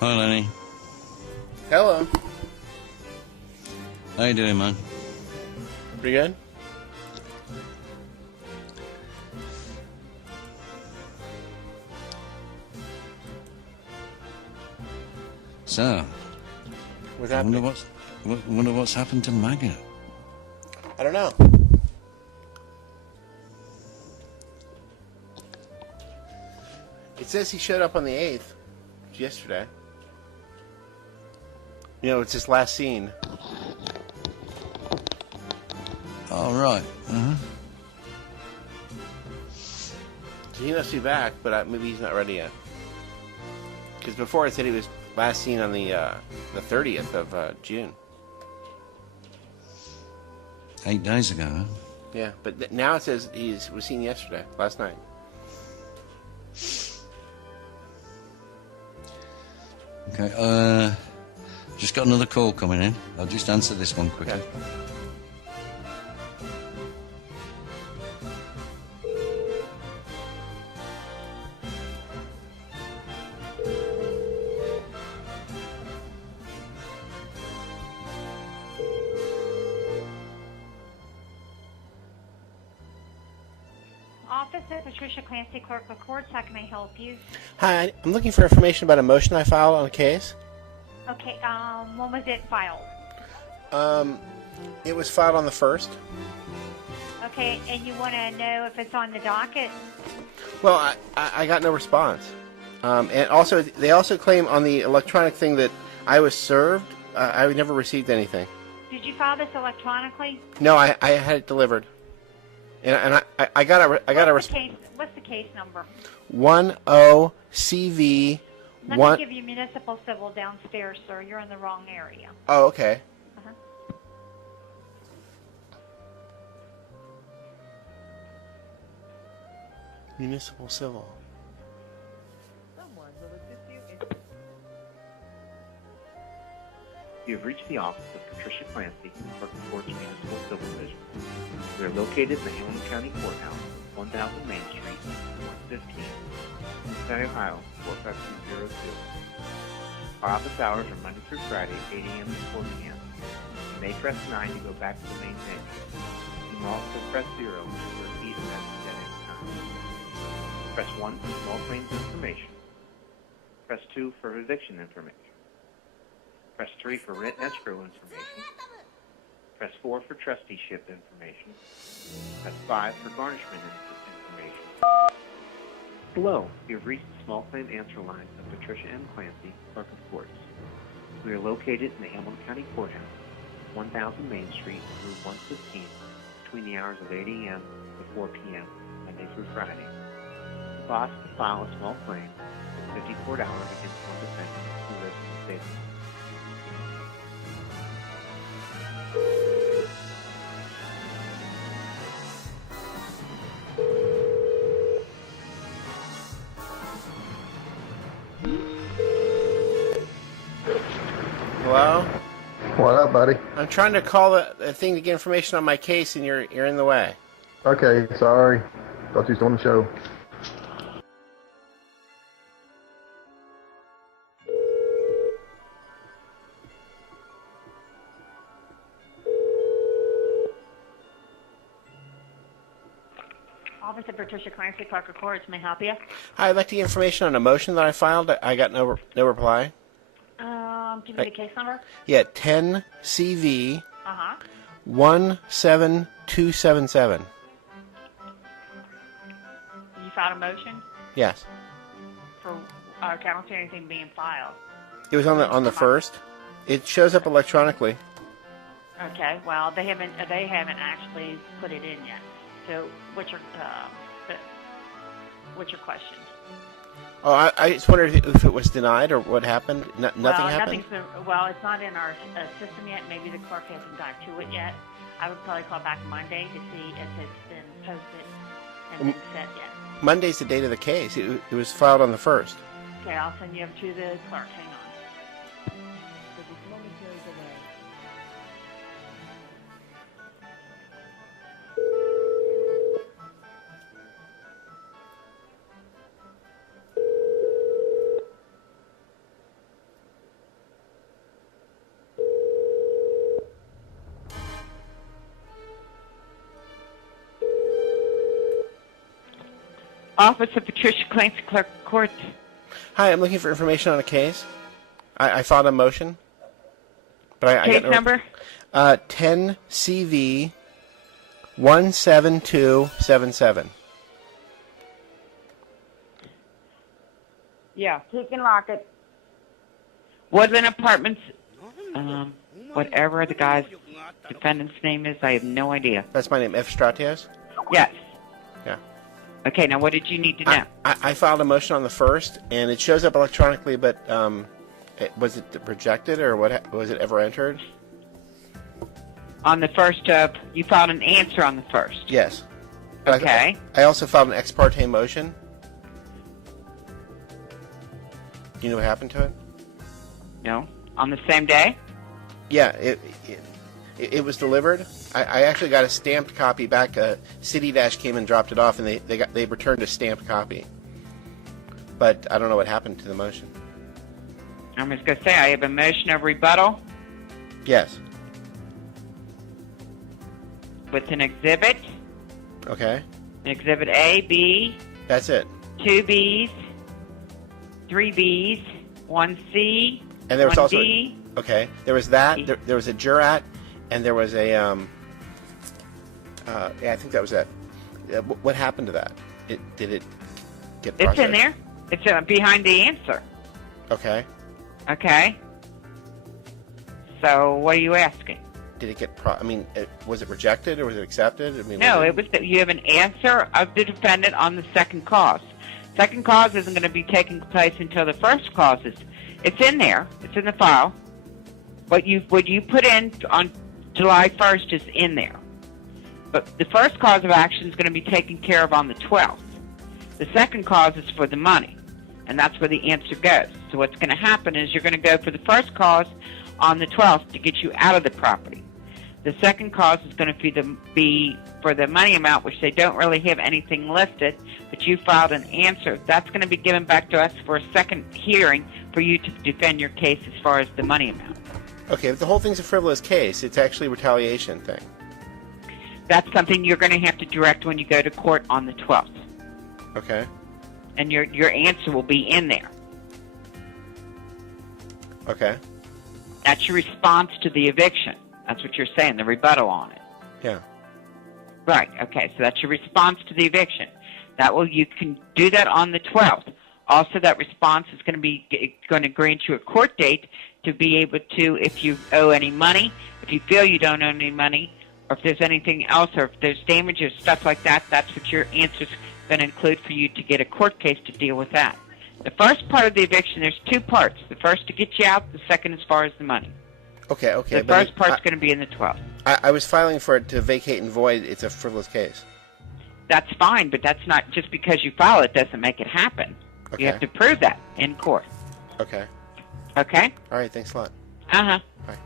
Hi, Lenny. Hello. How you doing, man? Pretty good? So, What's I happening? wonder what's happened to Maggot. I don't know. It says he showed up on the 8th, yesterday. You know, it's his last scene. Oh, right. So he must be back, but maybe he's not ready yet. Because before it said he was last seen on the 30th of June. 8 days ago, huh? Yeah, but now it says he was seen yesterday, last night. Okay, just got another call coming in. I'll just answer this one quickly. Okay. Office of Patricia Clancy, Clerk of Courts. How can I help you? Hi, I'm looking for information about a motion I filed on a case. Okay, when was it filed? It was filed on the 1st. Okay, and you want to know if it's on the docket? Well, I got no response. And also, they also claim on the electronic thing that I was served. I never received anything. Did you file this electronically? No, I had it delivered. And I got a What's the case number? 10CV1. Let me give you municipal civil downstairs, sir. You're in the wrong area. Oh, okay. Uh-huh. Municipal civil. You have reached the office of Patricia Clancy, Clerk of Courts Municipal Civil Division. We are located in the Hamilton County Courthouse, 1000 Main Street, 115, Cincinnati, Ohio, 45202. Our office hours are Monday through Friday, 8 a.m. to 4 p.m. You may press 9 to go back to the main menu. You may also press 0 to repeat a message at any time. Press 1 for small claims information. Press 2 for eviction information. Press 3 for rent and escrow information. Press 4 for trusteeship information. Press 5 for garnishment information. Hello, you have reached the small claim answer line of Patricia M. Clancy, Clerk of Courts. We are located in the Hamilton County Courthouse, 1000 Main Street, room 115, between the hours of 8 a.m. to 4 p.m., Monday through Friday. The cost to file a small claim is $54 against one defendant who lives in the state of Hello? What up, buddy? I'm trying to call the thing to get information on my case, and you're in the way. Okay, sorry. Thought you was doing the show. Office of Patricia Clancy, Clerk of Courts. May I help you? Hi, I'd like to get information on a motion that I filed. I got no reply. Give me the case number. Yeah, 10CV Uh-huh. 17277. You filed a motion Yes. for, I don't see anything being filed. It was on the 1st. It shows up electronically. Okay, well, they haven't actually put it in yet. So, what's your question? Oh, I just wondered if it was denied or what happened. Nothing happened? It's not in our system yet. Maybe the clerk hasn't got to it yet. I would probably call back Monday to see if it's been posted and been set yet. Monday's the date of the case. It was filed on the 1st. Okay, I'll send you up to the clerk. Hang on. Office of Patricia Clancy, Clerk of Court. Hi, I'm looking for information on a case. I filed a motion, but I Case got no, number? 10 CV 17277. Yeah, he can lock it. Woodland Apartments, whatever the guy's defendant's name is, I have no idea. That's my name, F. Stratios? Yes. Yeah. Okay, now what did you need to know? I filed a motion on the 1st, and it shows up electronically, but was it rejected, or what? Was it ever entered? On the 1st of, you filed an answer on the 1st. Yes. Okay. I also filed an ex parte motion. Do you know what happened to it? No. On the same day? Yeah, it was delivered. I actually got a stamped copy back. City Dash came and dropped it off, and they returned a stamped copy. But I don't know what happened to the motion. I'm just going to say, I have a motion of rebuttal Yes. with an exhibit. Okay. An exhibit A, B, That's it. 2 Bs, 3 Bs, 1 C, And there was 1 also D. okay. There was that. There was a jurat, and there was a yeah, I think that was it. What happened to that? Did it get processed? It's in there. It's behind the answer. Okay. Okay. So what are you asking? Did it get? Was it rejected or was it accepted? I mean, No, it was that you have an answer of the defendant on the second cause. Second cause isn't going to be taking place until the first cause is. It's in there. It's in the file. What you put in on July 1st is in there. But the first cause of action is going to be taken care of on the 12th. The second cause is for the money, and that's where the answer goes. So what's going to happen is you're going to go for the first cause on the 12th to get you out of the property. The second cause is going to be for the money amount, which they don't really have anything listed, but you filed an answer. That's going to be given back to us for a second hearing for you to defend your case as far as the money amount. Okay, but the whole thing's a frivolous case. It's actually a retaliation thing. That's something you're going to have to direct when you go to court on the 12th. Okay. And your answer will be in there. Okay. That's your response to the eviction. That's what you're saying, the rebuttal on it. Yeah. Right, okay, so that's your response to the eviction. You can do that on the 12th. Also, that response is going to grant you a court date to be able to, if you owe any money, if you feel you don't owe any money, or if there's anything else, or if there's damage or stuff like that, that's what your answer's going to include for you to get a court case to deal with that. The first part of the eviction, there's 2 parts. The first to get you out, the second as far as the money. Okay. The first part's going to be in the 12th. I was filing for it to vacate and void. It's a frivolous case. That's fine, but that's not just because you file it doesn't make it happen. Okay. You have to prove that in court. Okay. Okay? All right. Thanks a lot. Uh-huh. Bye.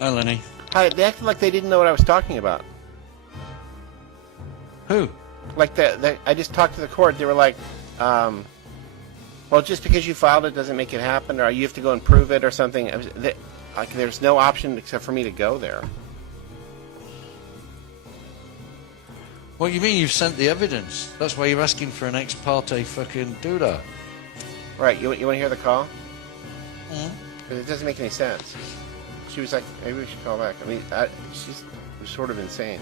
Hi, Lenny. Hi. They acted like they didn't know what I was talking about. Who? Like I just talked to the court. They were like, well, just because you filed it doesn't make it happen, or you have to go and prove it or something. There's no option except for me to go there. What you mean you've sent the evidence? That's why you're asking for an ex parte fucking doodah. Right. You want to hear the call? Mm-hmm. Because it doesn't make any sense. She was like, maybe we should call back. I mean, she's sort of insane.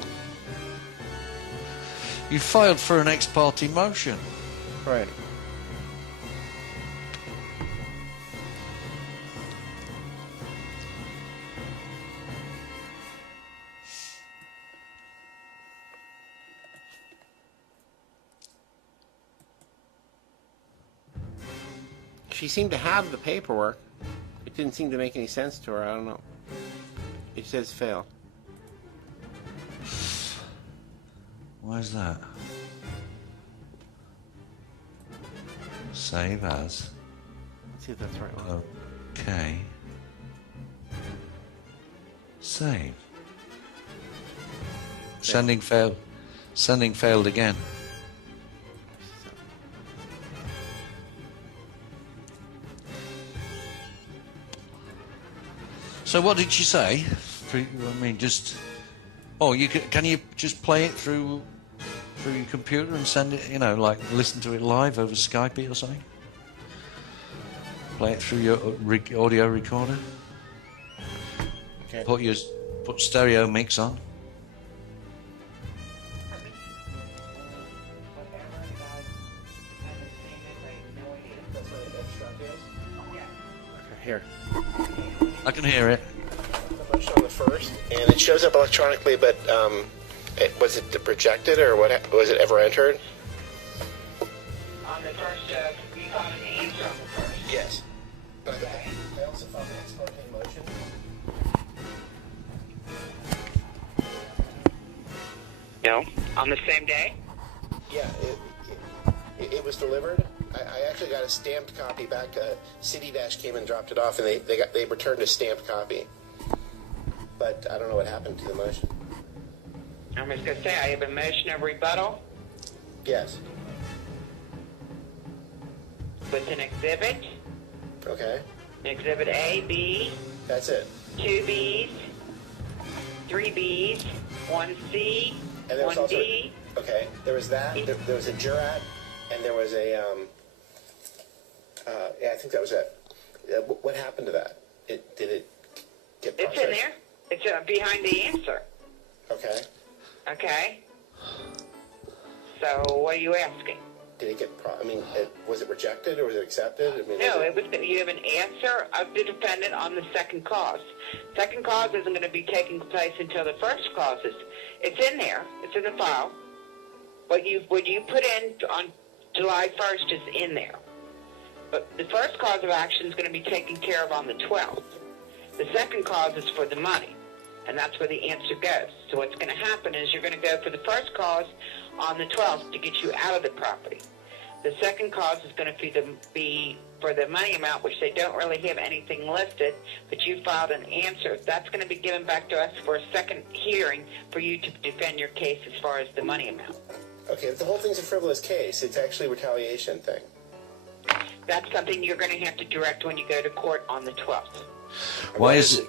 You filed for an ex parte motion. Right. She seemed to have the paperwork. It didn't seem to make any sense to her. I don't know. It says fail. Why is that? Save as. Let's see if that's the right one. Okay. Save. Sending failed. Sending failed again. So what did she say? I mean, just... Oh, can you just play it through your computer and send it, like listen to it live over Skype or something? Play it through your audio recorder? Okay. Put stereo mix on. Here. I can hear it. The motion on the first, and it shows up electronically, but was it projected or what? Was it ever entered? On the first, you got an answer on the first. Yes. Okay. I also found the ex parte motion. No, on the same day? Yeah, it was delivered. I actually got a stamped copy back. City Dash came and dropped it off, and they returned a stamped copy. But I don't know what happened to the motion. I'm just going to say, I have a motion of rebuttal Yes. with an exhibit. Okay. Exhibit A, B, That's it. 2 B's, 3 B's, 1 C, And there was 1 also D. okay. There was that. There was a jurat, and there was a yeah, I think that was it. What happened to that? Did it get processed? It's in there. It's behind the answer. Okay. Okay? So, what are you asking? Did it get? Was it rejected or was it accepted? I mean, No, you have an answer of the defendant on the second cause. Second cause isn't going to be taking place until the first cause is. It's in there. It's in the file. What you put in on July 1st is in there. But the first cause of action is going to be taken care of on the 12th. The second cause is for the money, and that's where the answer goes. So what's going to happen is you're going to go for the first cause on the 12th to get you out of the property. The second cause is going to be for the money amount, which they don't really have anything listed, but you filed an answer. That's going to be given back to us for a second hearing for you to defend your case as far as the money amount. Okay, if the whole thing's a frivolous case, it's actually a retaliation thing. That's something you're going to have to direct when you go to court on the 12th. Why isn't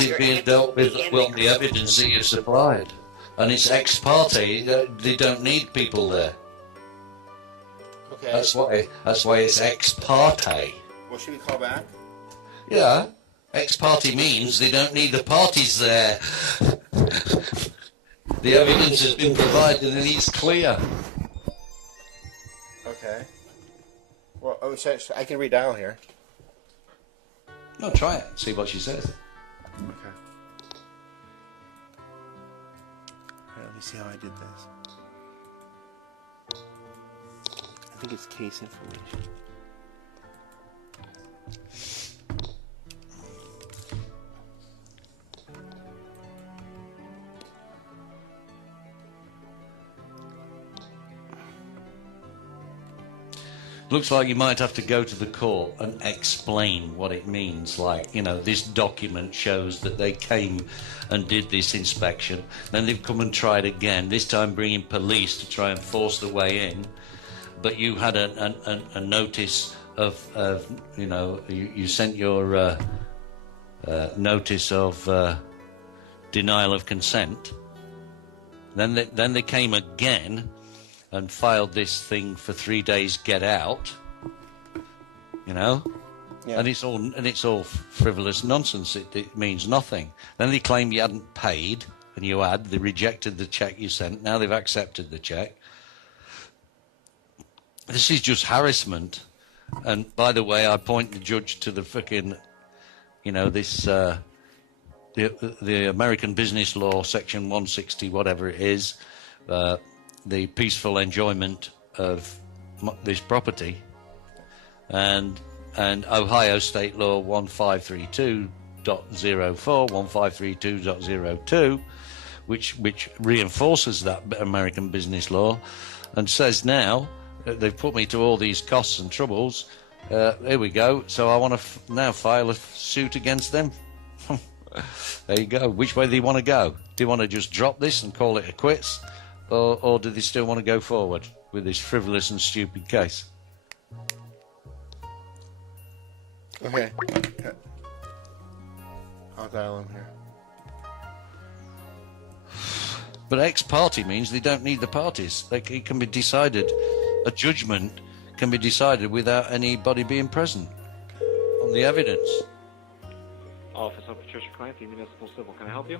it being dealt with on the evidence that you've supplied? And it's ex parte. They don't need people there. Okay. That's why it's ex parte. Well, should we call back? Yeah. Ex parte means they don't need the parties there. The evidence has been provided and it's clear. Okay. Well, I can redial here. No, try it. See what she says. Okay. All right, let me see how I did this. I think it's case information. Looks like you might have to go to the court and explain what it means. Like, this document shows that they came and did this inspection. Then they've come and tried again, this time bringing police to try and force the way in. But you had a notice of you sent your notice of denial of consent. Then they came again and filed this thing for 3 days get out, Yeah. And it's all frivolous nonsense. It means nothing. Then they claim you hadn't paid, and you had. They rejected the check you sent. Now they've accepted the check. This is just harassment. And by the way, I point the judge to the frickin', this the American business law, section 160, whatever it is. The peaceful enjoyment of this property, and Ohio State Law 1532.04, 1532.02, which reinforces that American business law, and says now they've put me to all these costs and troubles. Here we go. So I want to now file a suit against them. There you go. Which way do they want to go? Do you want to just drop this and call it a quits? Or do they still want to go forward with this frivolous and stupid case? Okay. I'll dial him here. But ex parte means they don't need the parties. It can be decided, a judgment can be decided without anybody being present on the evidence. Office of Patricia Clancy, Municipal Civil. Can I help you?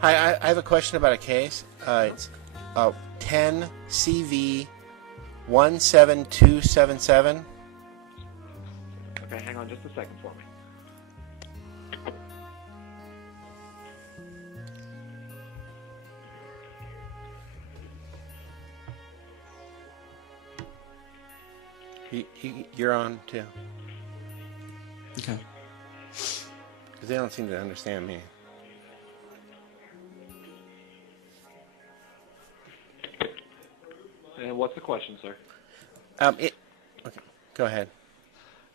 Hi, I have a question about a case. It's 10 CV 17277. Okay, hang on just a second for me. You're on too. Okay. Because they don't seem to understand me. And what's the question, sir? Okay, go ahead.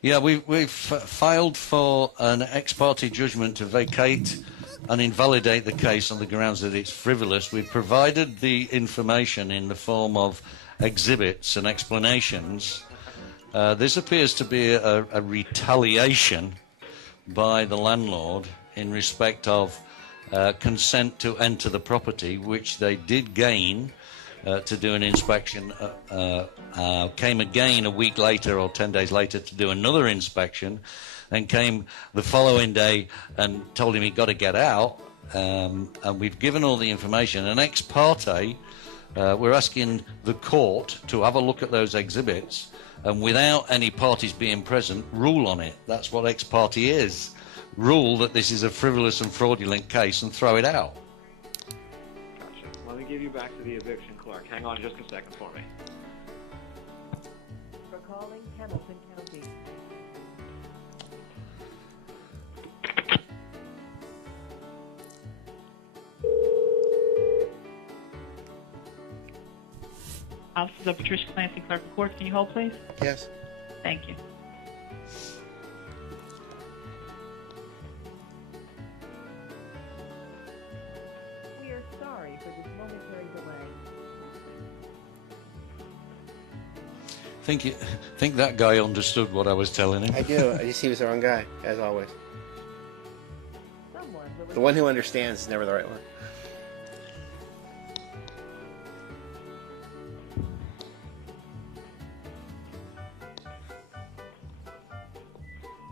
Yeah, we've filed for an ex parte judgment to vacate and invalidate the case on the grounds that it's frivolous. We've provided the information in the form of exhibits and explanations. This appears to be a retaliation by the landlord in respect of consent to enter the property, which they did gain to do an inspection, came again a week later or 10 days later to do another inspection, and came the following day and told him he got to get out. And we've given all the information. And ex parte, we're asking the court to have a look at those exhibits and without any parties being present, rule on it. That's what ex parte is. Rule that this is a frivolous and fraudulent case and throw it out. Gotcha. Let me give you back to the eviction clerk. Hang on just a second for me. For calling Hamilton County. Office of Patricia Clancy, Clerk of Court. Can you hold, please? Yes. Thank you. We are sorry for this momentary delay. Think that guy understood what I was telling him. I do. I just he was the wrong guy, as always. Someone will The one who understands is never the right one.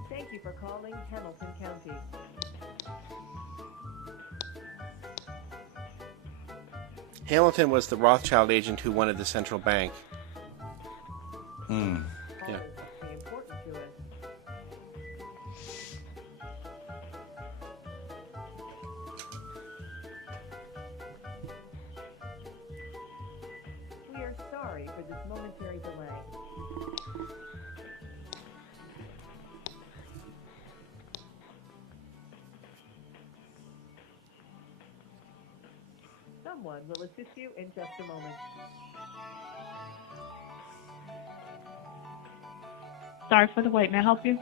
Thank you for calling Hamilton County. Hamilton was the Rothschild agent who wanted the central bank. Hmm. Yeah. Very important to us. We are sorry for this momentary delay. Someone will assist you in just a moment. Sorry for the wait. May I help you?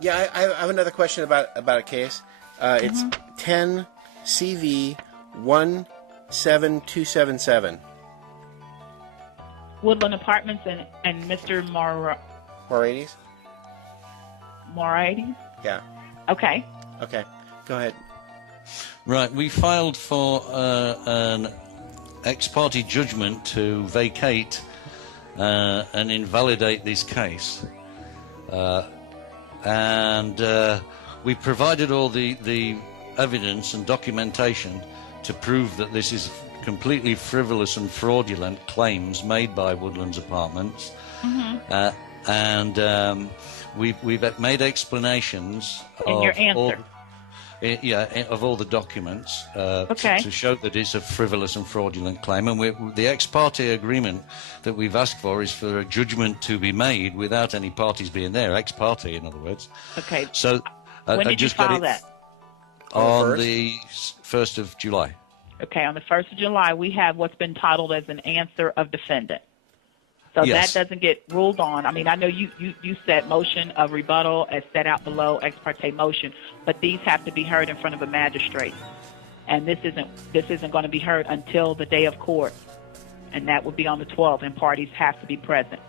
Yeah, I have another question about a case. It's 10 CV 17277. Woodland Apartments and Mr. Morades? Morades? Yeah. Okay. Okay. Go ahead. Right, we filed for an ex parte judgment to vacate and invalidate this case. And we provided all the evidence and documentation to prove that this is completely frivolous and fraudulent claims made by Woodlands Apartments. And we've made explanations And your answer. of all the documents Okay. to show that it's a frivolous and fraudulent claim. And the ex parte agreement that we've asked for is for a judgment to be made without any parties being there, ex parte, in other words. Okay. So When I did you just got file it that? on the 1st of July. Okay, on the 1st of July, we have what's been titled as an answer of defendant. So Yes. that doesn't get ruled on. I mean, I know you said motion of rebuttal as set out below, ex parte motion, but these have to be heard in front of a magistrate. And this isn't going to be heard until the day of court. And that would be on the 12th, and parties have to be present.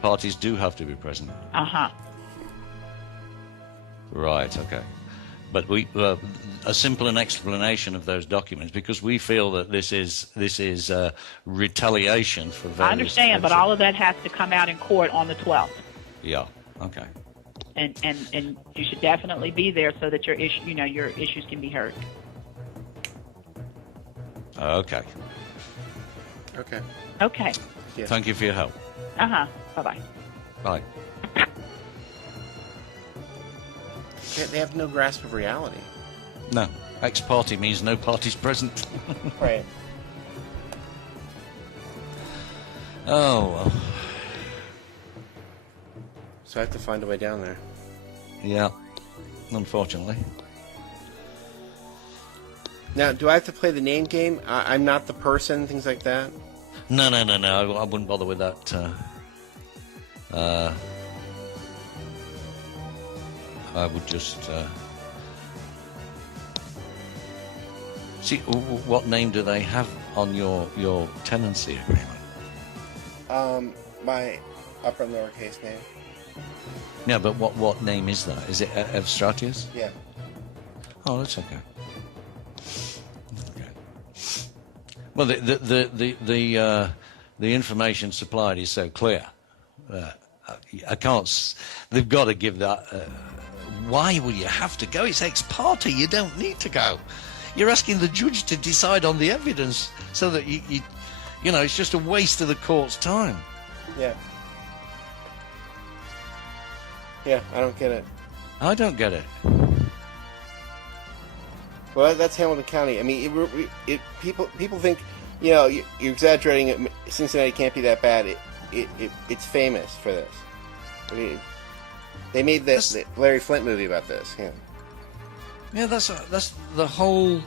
Parties do have to be present. Uh-huh. Right, okay. But a simple explanation of those documents, because we feel that this is retaliation for various... I understand, but all of that has to come out in court on the 12th. Yeah, okay. And you should definitely be there so that your issues can be heard. Okay. Okay. Okay. Yeah. Thank you for your help. Uh-huh. Bye-bye. Bye. They have no grasp of reality. No, ex parte means no parties present. Right. Oh, well. So I have to find a way down there. Yeah, unfortunately. Now, do I have to play the name game? I'm not the person, things like that? No. I wouldn't bother with that. I would just see what name do they have on your tenancy agreement? My upper and lowercase name. Yeah, but what name is that? Is it Evstratius? Yeah. Oh, that's okay. Okay. Well, the information supplied is so clear. I can't. They've got to give that. Why will you have to go? It's ex parte. You don't need to go. You're asking the judge to decide on the evidence, so that you know, it's just a waste of the court's time. Yeah. Yeah, I don't get it. I don't get it. Well, that's Hamilton County. I mean, people think, you're exaggerating. Cincinnati can't be that bad. It's famous for this. I mean, they made the Larry Flint movie about this. Yeah. Yeah, that's the whole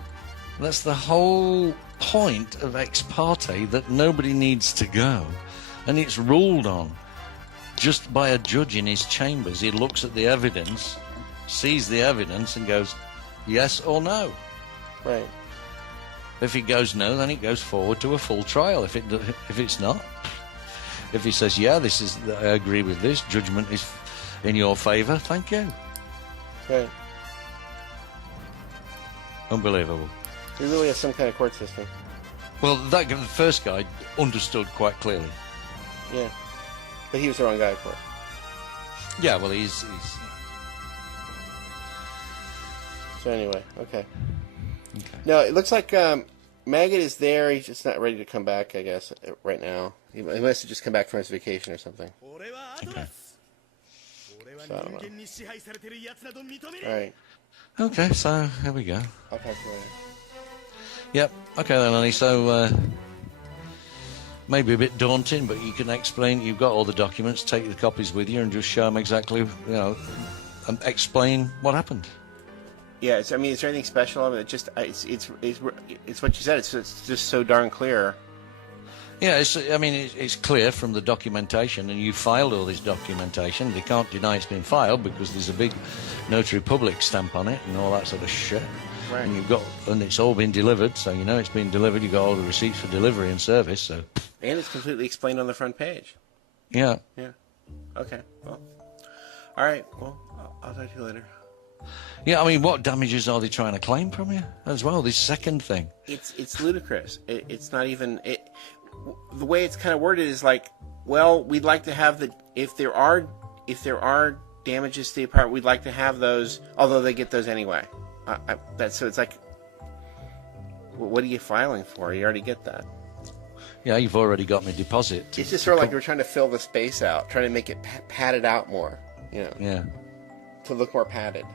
point of ex parte, that nobody needs to go, and it's ruled on just by a judge in his chambers. He looks at the evidence, sees the evidence, and goes yes or no. Right. If he goes no, then it goes forward to a full trial. If it's not, if he says I agree with this, judgment is in your favour, thank you. Right. Unbelievable. We really have some kind of court system. Well, the first guy understood quite clearly. Yeah. But he was the wrong guy, of course. Yeah, well, he's... So anyway, okay. No, it looks like Maggot is there. He's just not ready to come back, I guess, right now. He must have just come back from his vacation or something. Okay. So I don't know. All right. Okay, so here we go. I'll talk to you later. Yep. Okay then, Lenny. So maybe a bit daunting, but you can explain. You've got all the documents. Take the copies with you and just show them exactly, and explain what happened. Yeah. Is there anything special? It's what you said. It's just so darn clear. Yeah, it's clear from the documentation, and you filed all this documentation. They can't deny it's been filed because there's a big notary public stamp on it and all that sort of shit. Right. And it's all been delivered, so it's been delivered. You got all the receipts for delivery and service, so. And it's completely explained on the front page. Yeah. Yeah. Okay. Well. All right. Well, I'll talk to you later. Yeah, what damages are they trying to claim from you as well? This second thing. It's ludicrous. It's not even the way it's kind of worded is like, well, we'd like to have if there are damages to the apartment, we'd like to have those, although they get those anyway. So it's like, what are you filing for? You already get that. Yeah, you've already got my deposit. It's just sort of like we're trying to fill the space out, trying to make it padded out more, Yeah. to look more padded.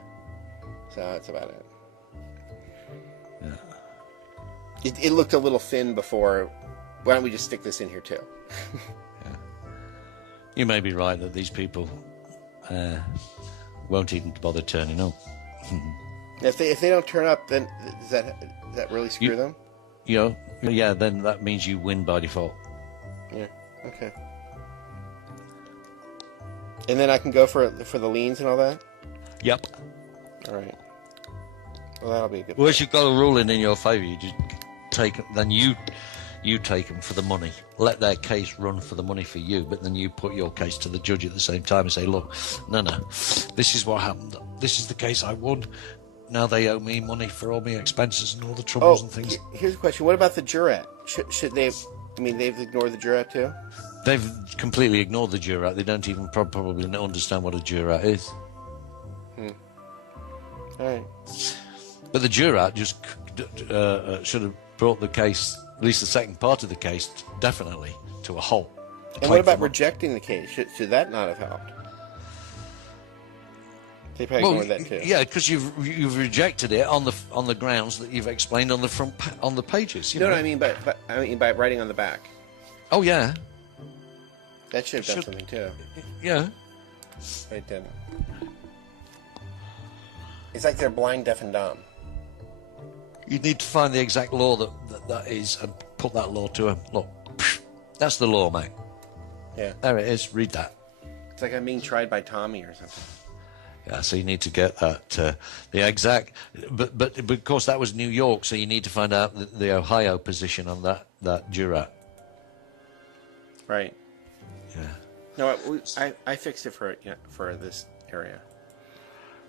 So that's about it. Yeah. It looked a little thin before. Why don't we just stick this in here too? Yeah. You may be right that these people won't even bother turning up. If they don't turn up, then does that really screw them? Yeah, then that means you win by default. Yeah. Okay. And then I can go for the liens and all that? Yep. All right. Well, that'll be a good Once you've got a ruling in your favour, you just take them, then you take them for the money. Let their case run for the money for you, but then you put your case to the judge at the same time and say, look, no, this is what happened. This is the case I won. Now they owe me money for all my expenses and all the troubles and things. Here's a question. What about the jurat? Should they... I mean, they've ignored the jurat too? They've completely ignored the jurat. They don't even probably understand what a jurat is. All right. But the jurat just should have brought the case, at least the second part of the case, definitely to a halt. And what about rejecting the case? Should that not have helped? They probably ignored that too. Yeah, because you've rejected it on the grounds that you've explained on the front on the pages. You know? No, I mean by writing on the back. Oh yeah. That should have done something too. Yeah. But it didn't. It's like they're blind, deaf, and dumb. You need to find the exact law that is and put that law to them. Look, that's the law, mate. Yeah. There it is. Read that. It's like I'm being tried by Tommy or something. Yeah, so you need to get that the exact, but of course that was New York, so you need to find out the Ohio position on that jurat. Right. Yeah. No, I fixed it for for this area.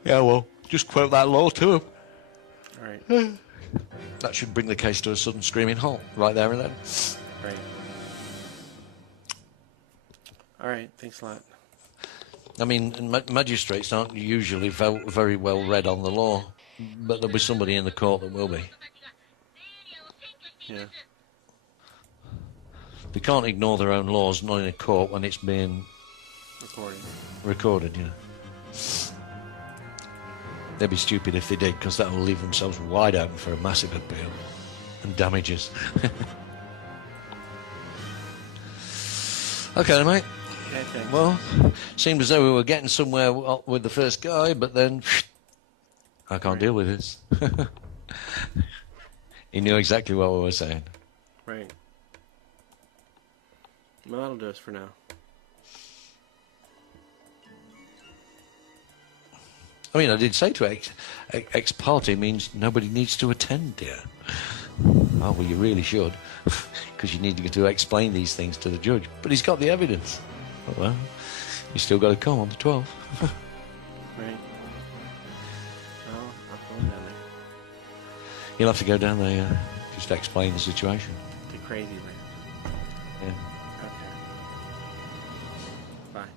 Yeah, well, just quote that law to him. All right. That should bring the case to a sudden screaming halt right there and then. Right. All right. Thanks a lot. I mean, magistrates aren't usually very well read on the law, but there'll be somebody in the court that will be. Yeah. They can't ignore their own laws, not in a court when it's being recorded, They'd be stupid if they did, because that will leave themselves wide open for a massive appeal and damages. Okay, then, mate. Okay. Well, seemed as though we were getting somewhere with the first guy, but then I can't deal with this. He knew exactly what we were saying. Right. Well, that'll do us for now. I mean, I did say to ex parte means nobody needs to attend, dear. Oh, well, you really should, because you need to explain these things to the judge. But he's got the evidence. Oh, well, you still got to come on the 12th. Right. Well, I'm going down there. You'll have to go down there, just to explain the situation. The crazy man. Yeah. Okay. Bye.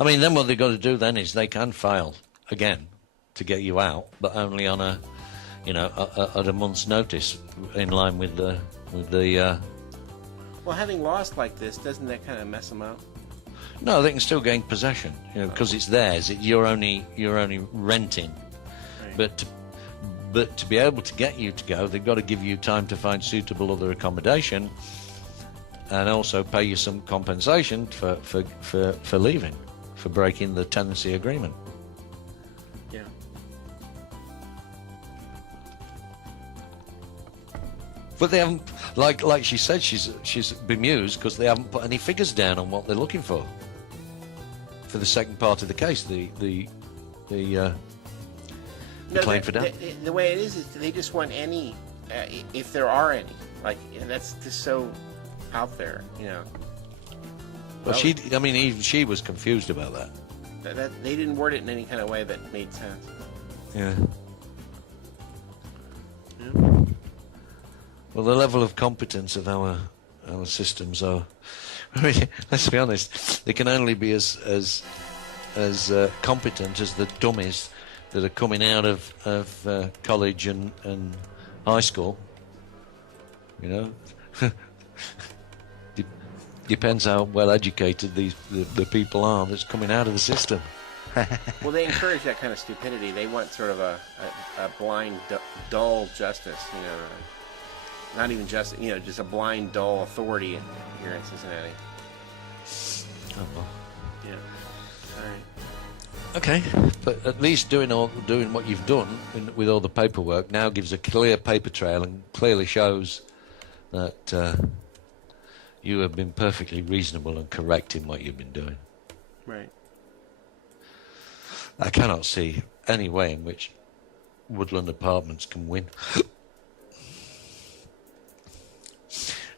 I mean, then what they've got to do then is they can file again to get you out, but only on at a month's notice, in line with the. Well, having lost like this, doesn't that kind of mess them up? No, they can still gain possession, because it's theirs. You're only renting, Right. but to be able to get you to go, they've got to give you time to find suitable other accommodation, and also pay you some compensation for leaving, for breaking the tenancy agreement. Yeah. But they haven't, like she said, she's bemused because they haven't put any figures down on what they're looking for the second part of the case, the claim for death. The way it is they just want any, if there are any. Like, that's just so out there, Well, even she was confused about that. That they didn't word it in any kind of way that made sense. Yeah. Yeah. Well, the level of competence of our systems are. I mean, let's be honest. They can only be as competent as the dummies that are coming out of college and high school. Depends how well educated the people are that's coming out of the system. Well, they encourage that kind of stupidity. They want sort of a blind, dull justice, not even justice, just a blind, dull authority here in Cincinnati. Oh, well. Yeah. All right. Okay, but at least doing what you've done with all the paperwork now gives a clear paper trail and clearly shows that you have been perfectly reasonable and correct in what you've been doing. Right. I cannot see any way in which Woodland Apartments can win.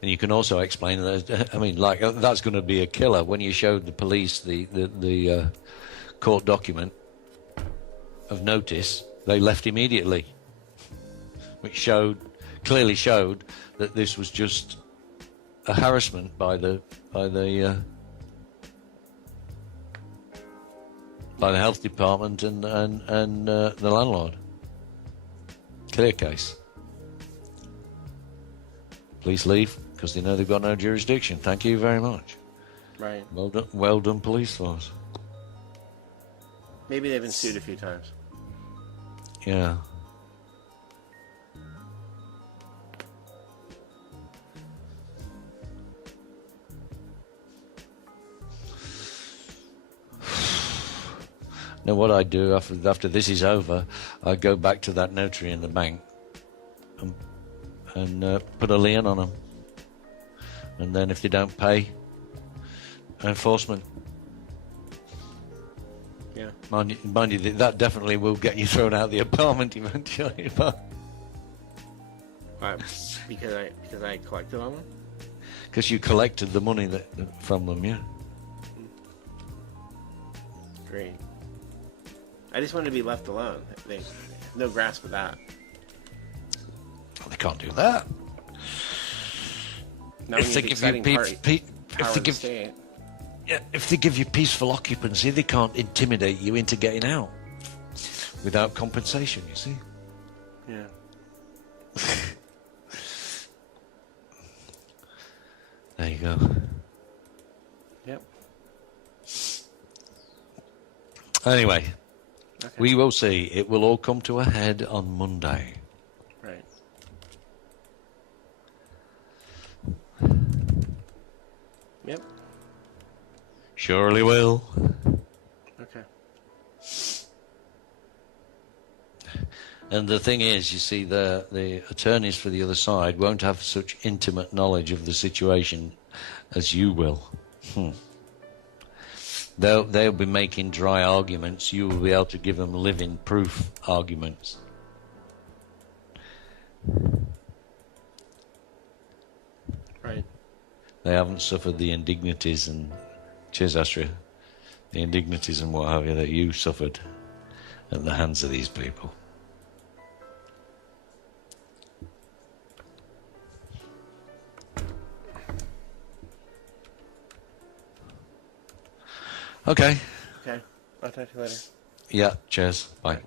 And you can also explain that, I mean, like, that's going to be a killer. When you showed the police the court document of notice, they left immediately, which clearly showed that this was just a harassment by the health department and the landlord. Clear case. Police leave because they know they've got no jurisdiction. Thank you very much. Right. Well done, police force. Maybe they've been sued a few times. Yeah. Now, what I do after this is over, I go back to that notary in the bank and put a lien on them. And then if they don't pay, enforcement. Yeah. Mind you, that definitely will get you thrown out of the apartment eventually. Because I collected on them? Because you collected the money from them, yeah. Great. I just wanted to be left alone. They have no grasp of that. Well, they can't do that. Now If they give you peaceful occupancy, they can't intimidate you into getting out without compensation, you see. Yeah. There you go. Yep. Anyway, Okay. we will see. It will all come to a head on Monday. Right. Yep. Surely will. Okay. And the thing is, you see, the attorneys for the other side won't have such intimate knowledge of the situation as you will. They'll be making dry arguments. You will be able to give them living proof arguments. Right. They haven't suffered the indignities and cheers, Astria, the indignities and what have you that you suffered at the hands of these people. Okay. Okay. I'll talk to you later. Yeah, cheers. Bye.